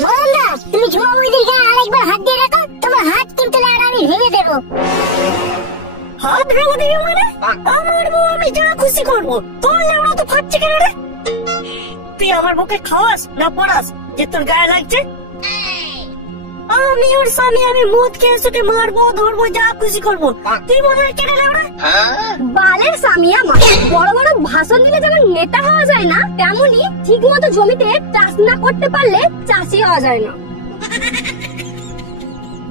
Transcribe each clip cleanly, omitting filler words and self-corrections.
মদনদা, তুমি ঝুমা বৌদির গায়ে আরেকবার হাত দিয়ে রাখো, তোমার হাত কিন্তু আমি ভেঙে দেবো। হাত ভেঙে দিবি মানে? আমার বউ আমি যা খুশি করবো, তোর লেওড়া তো ফাটছে কেন রে? তুই আমার বউকে খাওয়াস না পড়াস যে তোর গায়ে লাগছে? আমি ওর স্বামী, আমি মদ খেয়ে শুধু মারবো ধরবো যা খুশি করবো, তুই মনে হয় কেন লেওড়া? বালের স্বামী আমার। বড় বড় ভাষণ দিলে যেমন নেতা হওয়া যায় না, তেমনি ঠিক মতো জমিতে চাষ না করতে পারলে চাষি হওয়া যায় না।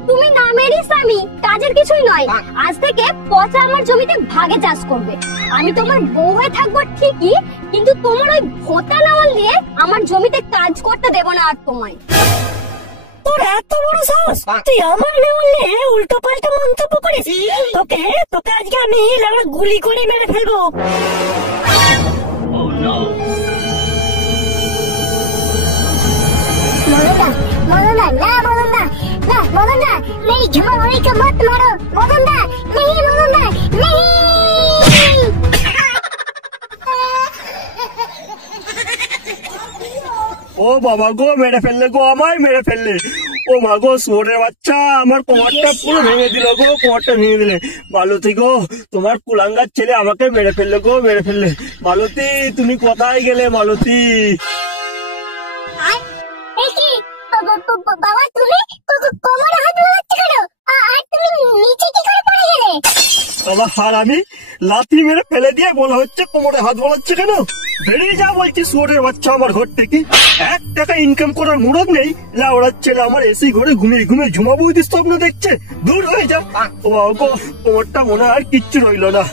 তুমি নামেরই স্বামী, কাজের কিছুই নয়। আজ থেকে পচা আমার জমিতে ভাগে চাষ করবে। আমি তোমার বউ হয়ে থাকবো ঠিকই, কিন্তু তোমার ওই ভোতা নাওয়াল দিয়ে আমার জমিতে কাজ করতে দেব না আর তোমায়। তোর এত বড় সাহস, তুই আমার নাওয়াল নিয়ে উল্টো পাল্টা মন্তব্য করিস? তোকে তোকে আজকে আমি লেওড়া গুলি করে মেরে ফেলবো। मदनदा, मदनदा, ना मदनदा, ना मदनदा, मेरी झुमा बौदी को मत मारो, मदनदा, नहीं मदनदा, नहीं। ও বাবা গো, মেরে ফেললে গো, আমায় মেরে ফেললে। ও মা গো, শুয়োরের বাচ্চা আমার কোমরটা পুরো ভেঙে দিল গো, কোমরটা ভেঙে দিলে। মালতী গো, তোমার কুলাঙ্গার ছেলে আমাকে মেরে ফেললে গো, মেরে ফেললে। মালতী, তুমি কোথায় গেলে মালতী? বাবা, তুমি কোমরে হাত বোলাচ্ছ কেন? আর তুমি নিচে কি করে পড়ে গেলে? বাবা হারামি, লাথি মেরে ফেলে দিয়ে বলা হচ্ছে কোমরে হাত বোলাচ্ছে কেন? বেরিয়ে যা বলছি শুয়োরের বাচ্চা আমার ঘর থেকে। 1 টাকা ইনকাম করার মুরদ নেই, লাউড়ার ছেলে আমার এসি ঘরে ঘুমিয়ে ঘুমিয়ে ঝুমা বৌদির স্বপ্ন দেখছে। দূর হয়ে যা। ও বাবা গো, কোমরটা মনে হয় আর কিচ্ছু রইল না।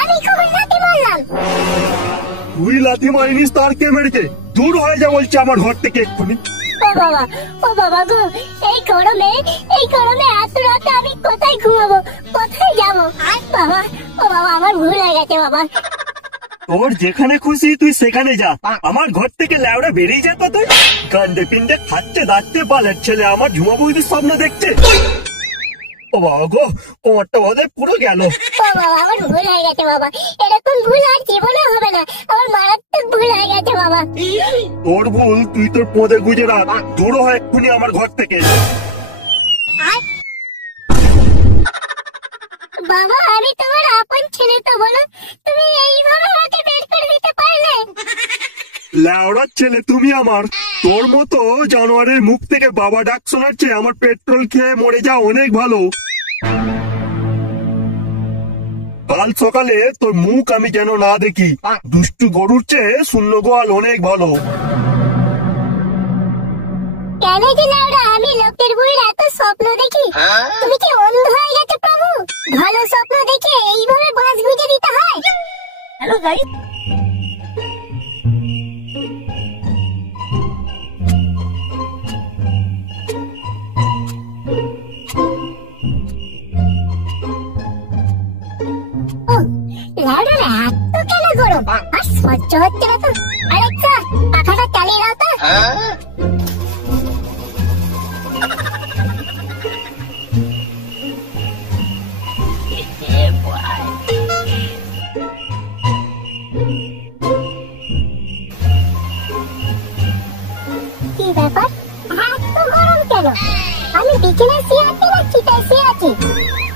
আমি কখন লাথি মারলাম? তুই লাথি মারিনিস, তার কে মেরেছে? দূর হয়ে যা বলছি আমার ঘর থেকে এক্ষুনি। ও বাবা গো, এই গরমে এত রাতে আমি কোথায় ঘুমাবো, কোথায় যাবো? বাবা, ও বাবা, আমার ভুল হয়ে গেছে বাবা। তোর যেখানে খুশি তুই সেখানে যা, আমার ঘর থেকে ল্যাওড়া বেরিয়ে যেত তুই। গান্ডে পিন্ডে খাচ্ছে দাঁড়তে বালের ছেলে আমার ঝুমা বৌদির স্বপ্ন দেখছে। ও বাবা গো, কোমরটা বোধহয় পুরো গেল। ও বাবা, আমার ভুল হয়ে গেছে বাবা, এরকম ভুল আর জীবনে হবে না, আমার মারাত্মক ভুল হয়ে গেছে বাবা। তোর ভুল তুই তোর পদে গুজে রাখ, দূর হয় এক্ষুনি আমার ঘর থেকে। বাবা, আমি তোমার আপন ছেলে তো, বলো তুমি এইভাবে আমাকে বের করে দিতে পারলে? ল্যাওড়ার ছেলে তুমি আমার। তোর মতো জানোয়ারের মুখ থেকে বাবা ডাক শোনার চেয়ে আমার পেট্রোল খেয়ে মরে যা অনেক ভালো। কাল সকালে তোর মুখ আমি যেন না দেখি। দুষ্টু গরুর চেয়ে শূন্য গোয়াল অনেক ভালো। কেন যে লাউডা, আমি লোকের বইয়ের এত স্বপ্ন দেখি? তুমি কি অন্ধ হয়ে গেছো প্রভু? ভালো স্বপ্ন দেখে এইভাবে বাঁশ গুঁজে দিতে হয়? হ্যালো গাইস, লাউডা এত কেন গরম? আর সহ্য হচ্ছে না তো। আরেকটা পাখাটা চালিয়ে দাও তো। কি ব্যাপার, এত গরম কেন? আমি বিছানায় শুয়ে আছি না চিতায় শুয়ে আছি?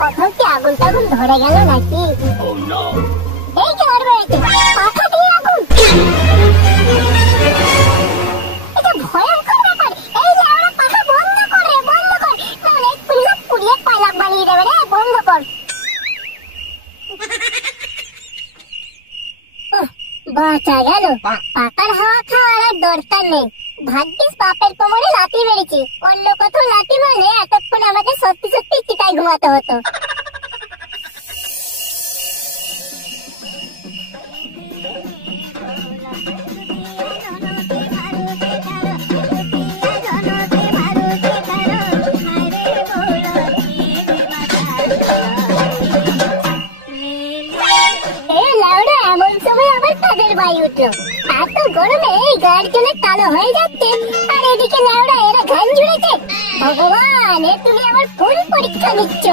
কোথাও কি আগুন টাগুন ধরে গেল নাকি? এই যে আর বেড়েছে, পাখা দিয়ে আগুন। এটা ভয়ঙ্কর ব্যাপার। এই যে আমরা পাখা বন্ধ কর, নাহলে এক্ষুনি সব পুড়িয়ে পালাক বানিয়ে দেবে রে। বন্ধ কর। বাঁচা গেল, পাকার হাওয়া খাওয়ার আর দরকার নেই। ভাগ্যিস বাপের কোমরে লাথি মেরেছি, অন্য কোথাও লাথি মারলে এতক্ষণ আমাকে সত্যি সত্যি চিতায় ঘুমাতে হতো। এমন সময় আবার কাদের বাই উঠলো। এত গরমে এই গায়ের জলে কালো হয়ে যাচ্ছে, আর এদিকে ল্যাওড়া এরা ঘাম জুড়েছে। ভগবান, এ তুমি আমার কোন পরীক্ষা নিচ্ছ?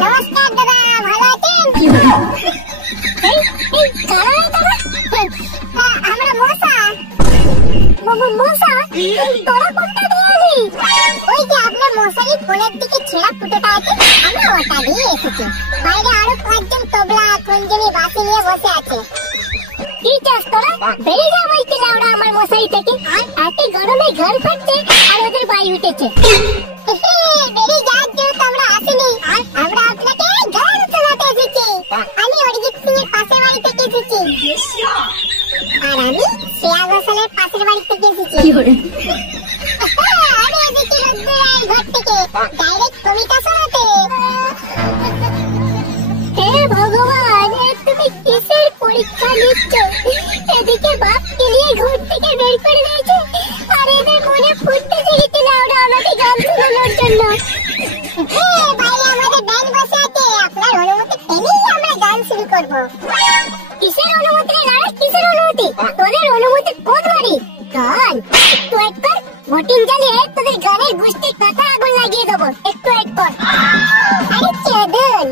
নমস্কার দাদা, ভালো আছেন? এই কারা মশা তোরা কোনটা দিয়ে এলি? ওই যে আপনার মশারি কোলের দিকে ছেঁড়া ফুটোটা আছে, আমি ওটা দিয়ে এসেছি। বাইরে আরো 5 জন তবলা খঞ্জনি বাঁশি নিয়ে বসে আছে। কি চাস তোরা? বেরিয়ে যা বলছি লাউড়া আমার মশারি থেকে। এত গরমে ঘর ফাটছে আর ওদের বাই উঠেছে। বেরিয়ে যাওয়ার জন্য তো আমরা আসিনি, আমরা আপনাকে গান শোনাতে এসেছি। আমি অরিজিৎ সিং এর পাশের বাড়ি থেকে এসেছি। আর আমি শ্রেয়া ঘোষালের পাশের বাড়ি থেকে এসেছি। আমি এসেছি রুদ্রের ঘর থেকে ডাইরেক্ট কবিতা শোনাতে। হে ভগবান, তুমি কিসের পরীক্ষা নিচ্ছ? এদিকে বাপকে নিয়ে ঘর থেকে বের করে দিয়েছে, আর এদের মনে ফুটতে শিখেছে লাউড়া আমাকে গান শোনানোর জন্য। বাইরে আমাদের ব্যান্ড বসে আছে, আপনার অনুমতি পেলেই আমরা গান শুরু করবো। কিসের অনুমতি রে লাউড়া, কিসের অনুমতি? তোদের অনুমতি কোন বাড়ি? গান একটু একবার ভোটিং জ্বালিয়ে তোদের গানের গোষ্ঠীর কথা আগুন লাগিয়ে দেবো। একটু একবার। আরে চোদন,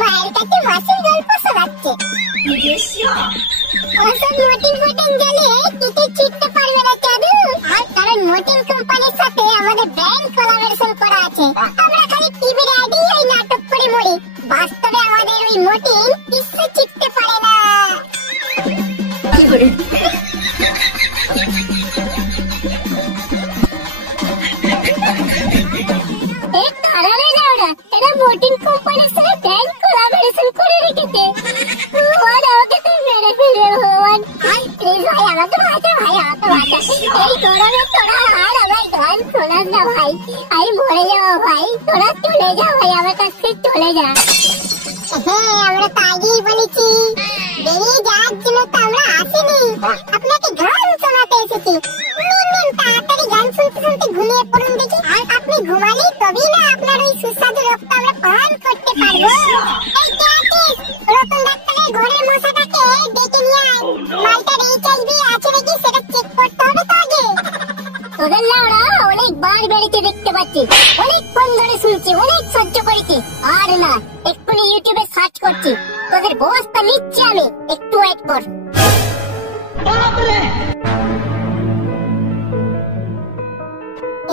মায়ের কাছে মাসির গল্প শোনাচ্ছে। ওসব ভোটিং জ্বালিয়ে কিছু ছিটতে পারবে না চাদু। কারণ ভোটিং কোম্পানির সাথে আমাদের ব্যান্ড কোলাবোরেশন করা আছে। আমরা খালি টিভির আইডি এই নাটক করে মরি, বাস্তবে আমাদের ওই মোটিং কিছু ছিটতে পারে না। ভোটিং কোম্পানির সাথে ব্যান্ড কোলাবোরেশন করে রেখেছে। আমাকে তুই মেরে ফেলবে ভগবান। প্লিজ ভাই আমাকে বাঁচা, ভাই আমাকে বাঁচা। এই গরমে তোরা আর আমার গান শোনাস না ভাই, আমি মরে যাবো ভাই। তোরা চলে যা ভাই, আমার কাছ থেকে চলে যা। হ্যাঁ, আমরা তো আগেই বলেছি বেরিয়ে যাওয়ার জন্য তো আমরা আসিনি, আপনাকে গান শোনাতে এসেছি। তাড়াতাড়ি গান শুনতে শুনতে ঘুমিয়ে পড়ুন দেখি। আপনি ঘুমালে তবেই না আপনার ওই সুস্বাদু রক্ত আমরা পান করতে পারবো। এই কে আছিস? রতন ডাক্তারের ঘরের মশাটাকে ডেকে নিয়ে আয়। মালটার HIV আছে নাকি সেটা চেক করতে হবে তো আগে। তোদের লাউড়া অনেকবার বেড়েছে দেখতে পাচ্ছি, অনেকক্ষণ ধরে শুনছি, অনেক সহ্য করেছি। আর না, এক্ষুনি ইউটিউবে সার্চ করছি, তোদের ব্যবস্থা নিচ্ছি আমি। একটু ওয়েট কর।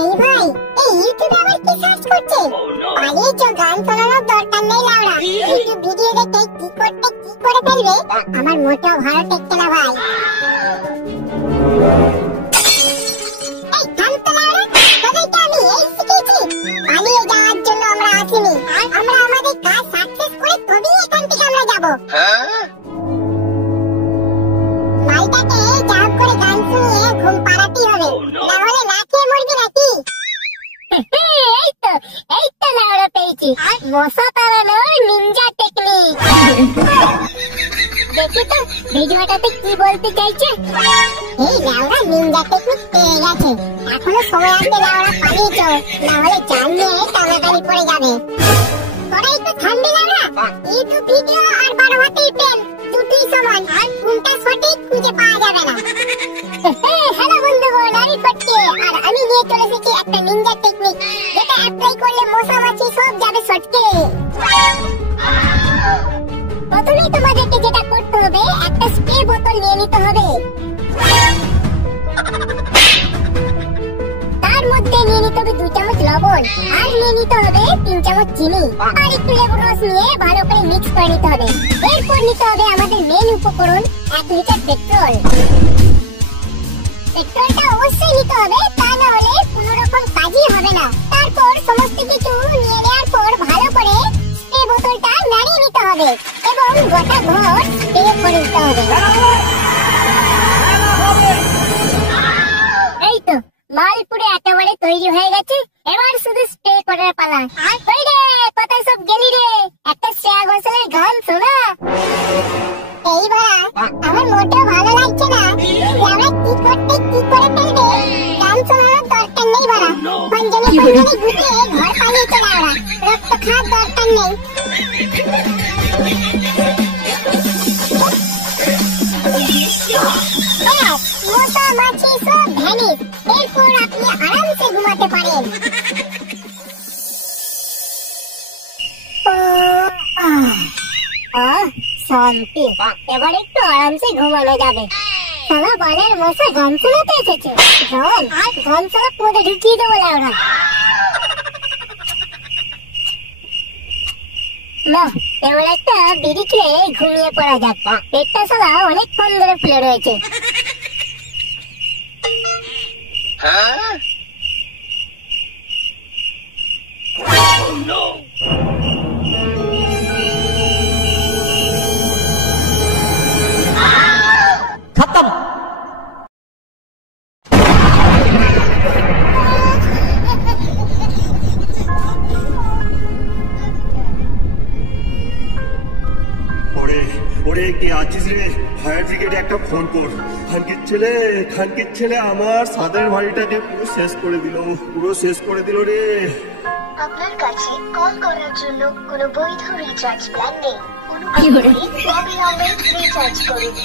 এই ভাই, এই ইউটিউবে আবার কি সার্চ করছে? পালিয়েছো, গান শোনানোর দরকার নেই লাউড়া। ইউটিউব ভিডিও দেখে কি করতে কি করে ফেলবে আমার মোটেও ভালো টেকছে না ভাই। এই থাম তো লাউড়া, তোদেরকে আমি এই শিখিয়েছি। পালিয়ে যাওয়ার জন্য আমরা আসিনি, আমরা আমাদের কাজ সাকসেস করে তবেই এখান থেকে আমরা যাবো। মাইটাকে যা করে গান শুনিয়ে ঘুম পাড়াতেই হবে, না হলে না খেয়ে মরবি নাকি? এই তো লাউড়া পেয়েছি, মশা তাড়ানোর নিনজা টেকনিক। দেখি তো ভিডিওটাতে কি বলতে চাইছে। এই লাউড়া নিনজা টেকনিক পেয়ে গেছে, এখনো সময় আছে লাউড়া, পালিয়েছ, না হলে চান নিয়ে টানাটানি পড়ে যাবে। তোরা একটু থামবি লাউড়া? ইউটিউব ভিডিও আর 12 হাতের প্রেম দুটোই সমান, আর কোনটা সঠিক খুঁজে পাওয়া যাবে না। হ্যালো বন্ধুগণ, আমি ফটকে, আর আমি নিয়ে চলে এসেছি একটা নিনজা টেকনিক, যেটা অ্যাপ্লাই করলে মশা মাছি সব যাবে সটকে। প্রথমেই তোমাদেরকে যেটা করতে হবে, একটা স্প্রে বোতল নিয়ে নিতে হবে। তার মধ্যে নিয়ে নিতে হবে 2 চামচ লবণ, আর নিয়ে নিতে হবে 3 চামচ চিনি, আর একটু লেবুর রস নিয়ে ভালো করে মিক্স করে নিতে হবে। এরপর নিতে হবে আমাদের মেন উপকরণ 1 লিটার পেট্রোল। পেট্রোলটা অবশ্যই নিতে হবে, তা না হলে কোনো রকম কাজই হবে না। তারপর সমস্ত কিছু নিয়ে নেওয়ার পর ভালো করে স্প্রে বোতলটা নাড়িয়ে নিতে হবে এবং গোটা ঘর স্প্রে করে নিতে হবে। এই তো মাল পুরো একেবারে তৈরি হয়ে গেছে, এবার শুধু স্প্রে করার পালা। কই রে, কোথায় সব গেলি রে? একটা শ্রেয়া ঘোষালের গান শোনা। এই ভাড়া, আমার মোটেও ভালো লাগছে না, আমরা কি করতে কি করে ফেলবে। গান শোনানোর দরকার নেই ভাড়া, পঞ্জনি গুটিয়ে ঘর পালিয়ে চলে ওরা, রক্ত খাওয়ার দরকার নেই। মশা মাছি সব ভ্যানিশ, এরপর আপনি আরামসে ঘুমাতে পারেন। শান্তি, এবার একটু আরামসে ঘুমানো যাবে। সারা বালের মশা গান শোনাতে এসেছে, কান সারা পদে ঢুকিয়ে দেবো লাউড়া। না, এবার একটা বিড়ি খেয়ে ঘুমিয়ে পড়া যাক, পেটটা সারা অনেকক্ষণ ধরে ফুলে রয়েছে। খতম। ওরে কে আছিস রে? ফায়ার ব্রিগেডে একটা ফোন কর। খানকির ছেলে আমার সাদের বাড়িটাকে পুরো শেষ করে দিল রে। আপনার কাছে কল করার জন্য কোনো বৈধ রিচার্জ প্ল্যান নেই। অনুগ্রহ করে অবিলম্বে রিচার্জ করুন।